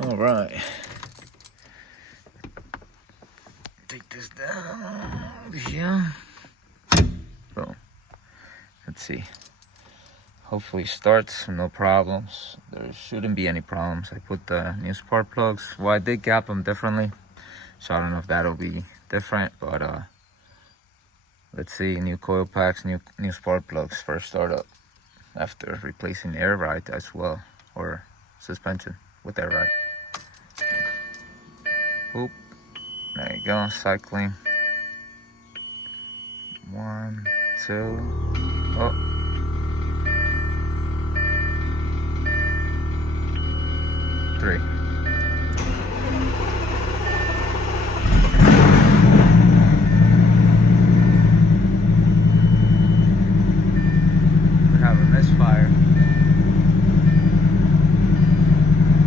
All right. Take this down here. Boom. Let's see. Hopefully starts, no problems. There shouldn't be any problems. I put the new spark plugs. Well, I did gap them differently, so I don't know if that'll be different, but let's see. New coil packs, new spark plugs for startup after replacing air ride as well, or suspension with air ride. Oop. There you go, cycling. 1, 2, oh. 3.